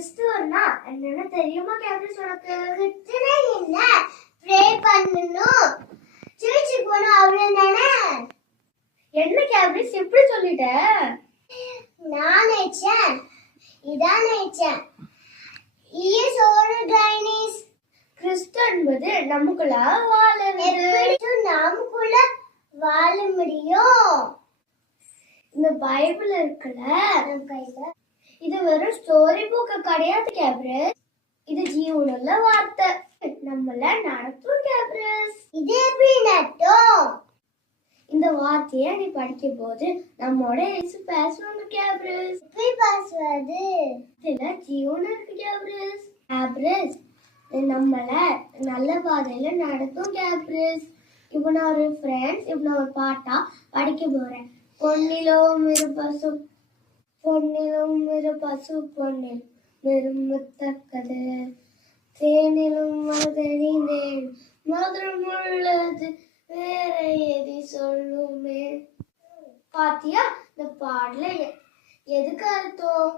கிறிஸ்துவர்னா என்னன்னு தெரியுமா கேப்ரிஸ் உனக்கு? கிறிஸ்துவனா என்ன? ப்ரே பண்ணனும், சர்ச்சுக்கு போணும் அவ்வளவுதானே. என்ன கேப்ரிஸ் எப்படி சொல்லிட்ட? நான் நினைச்சேன் இதான் நினைச்சேன். இயேசு ஒரு கைனிஸ். கிறிஸ்து என்பது நமக்குள்ள வாழறது. நமக்குள்ள வாழ முடியும். இந்த பைபிள் இருக்குல்ல, இது வெறும் ஸ்டோரி புக் கிடையாது கேப்ரிஸ். இது ஜீவனுள்ள வார்த்தை, நம்மள நடத்தும் கேப்ரிஸ். இது எப்படி நடத்தும்? இந்த வார்த்தையை நீ படிக்கும் போது நம்மோட இயேசு பேசுவாங்க கேப்ரிஸ். எப்படி பேசுவாரு? இதுல ஜீவன் இருக்கு கேப்ரிஸ். கேப்ரிஸ் நம்மள நல்ல பாதையில நடத்தும் கேப்ரிஸ். இப்ப நான் ஒரு ஃப்ரெண்ட்ஸ், இப்ப நான் ஒரு பாட்டா படிக்க போறேன். பொன்னிலும் இரு பசு, பொன்னிலும் இரு பசு, பொன்னில் விரும்பத்தக்கது, தேனிலும் மதனிந்தேன் மதுரம் உள்ளது, வேற எதி சொல்லுமே. பாத்தியா இந்த பாடல எதுக்கு அர்த்தம்?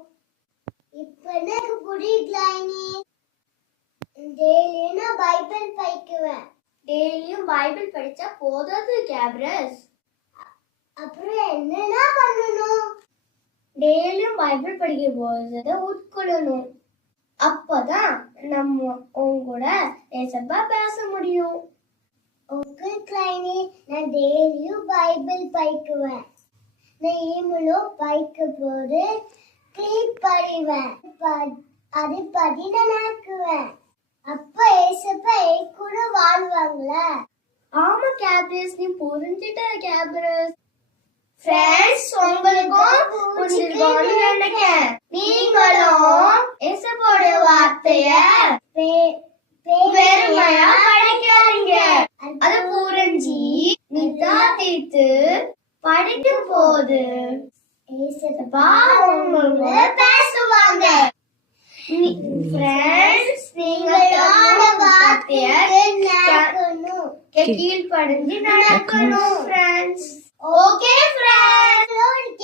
இப்ப எனக்கு புரியல. டெய்லியும் நான் பைபிள் படிக்குவேன். டெய்லியும் பைபிள் படிச்சா போதாது கேப்ரிஸ். அப்புறம் என்னன்னா பண்ணணும்? டெய்லியும் பைபிள் படிக்கும் போது உட்கொள்ளணும். அப்பதான் நம்ம உங்களோட ஏசப்பா பேச முடியும். நான் டெய்லியும் பைபிள் படிக்குவேன். நான் ஈமெயிலும் படிக்க போது கிளிப் படிவேன். அது படி நான் நடக்குவேன். அப்ப ஏசப்பா கூட வாழ்வாங்களா? ஆமா கேப்ரிஸ், நீ புரிஞ்சிட்ட கேப்ரிஸ். ஃப்ரெண்ட்ஸ், உங்களுக்கும் புரிஞ்சிருக்கும்னு நினைக்கிறேன். நீங்களும் ஏசப்போட வார்த்தைய வெறுமையா படிக்காதீங்க. அது புரிஞ்சி நிதானித்து படிக்கும் போது ஏசப்பா உங்களோட பேசுவாங்க. ஃப்ரெண்ட்ஸ், நீங்களோட வார்த்தைய கீழ்ப்படிஞ்சு நடக்கணும் ஃப்ரெண்ட்ஸ். Okay friends.